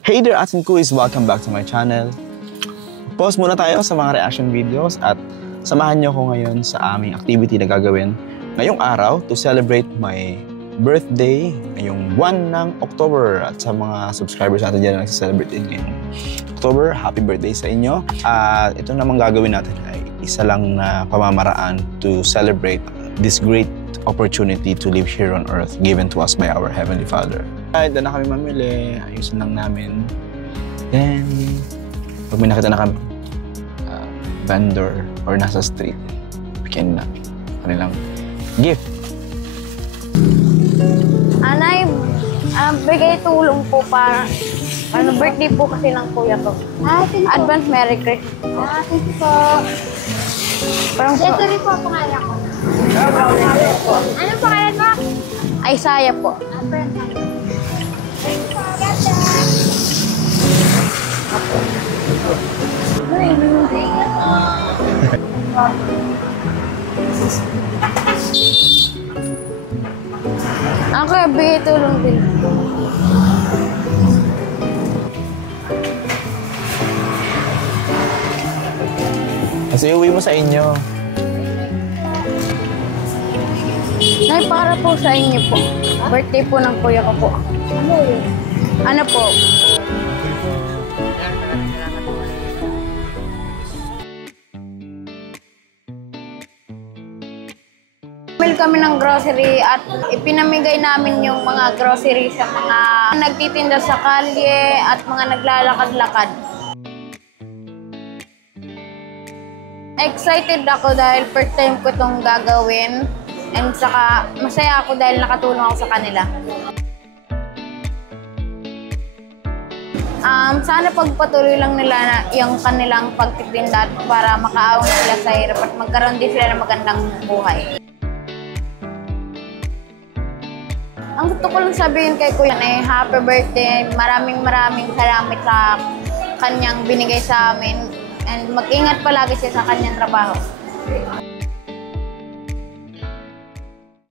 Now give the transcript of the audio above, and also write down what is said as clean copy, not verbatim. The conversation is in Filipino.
Hey there, Atin Kuis! Welcome back to my channel. Pause muna tayo sa mga reaction videos at samahan niyo ko ngayon sa aming activity na gagawin ngayong araw to celebrate my birthday ngayong buwan ng October. At sa mga subscribers natin dyan na nagsiselebrate din ngayong October, happy birthday sa inyo. At ito namang gagawin natin ay isa lang na pamamaraan to celebrate this great opportunity to live here on earth given to us by our Heavenly Father. Kahit na kami mamili, ayusin lang namin. Then, pag may nakita na kami, vendor or nasa street, bigyan na kanilang gift. Anay, bigay tulong po para birthday po kasi ng kuya ko. Advance Merry Christmas. Thank you po. Parang Ito rin po ang pangalan ko. Anong pangalan mo? Isaiah po. Thank you po. Ako, bigay tulong din. Kasi uwi mo sa inyo. Nay, para po sa inyo po. Birthday po ng kuya ko po. Ano yun? Ano po? Bumili kami ng grocery at ipinamigay namin yung mga grocery sa mga nagtitinda sa kalye at mga naglalakad-lakad. Excited ako dahil first time ko itong gagawin and saka masaya ako dahil nakatulong ako sa kanila. Sana pagpatuloy lang nila yung kanilang pagtitinda para makaawang sila sa hirap at magkaroon din sila ng magandang buhay. Ang gusto ko lang sabihin kay Kuya ay happy birthday. Maraming salamat sa kanyang binigay sa amin. And mag-ingat palagi siya sa kanyang trabaho.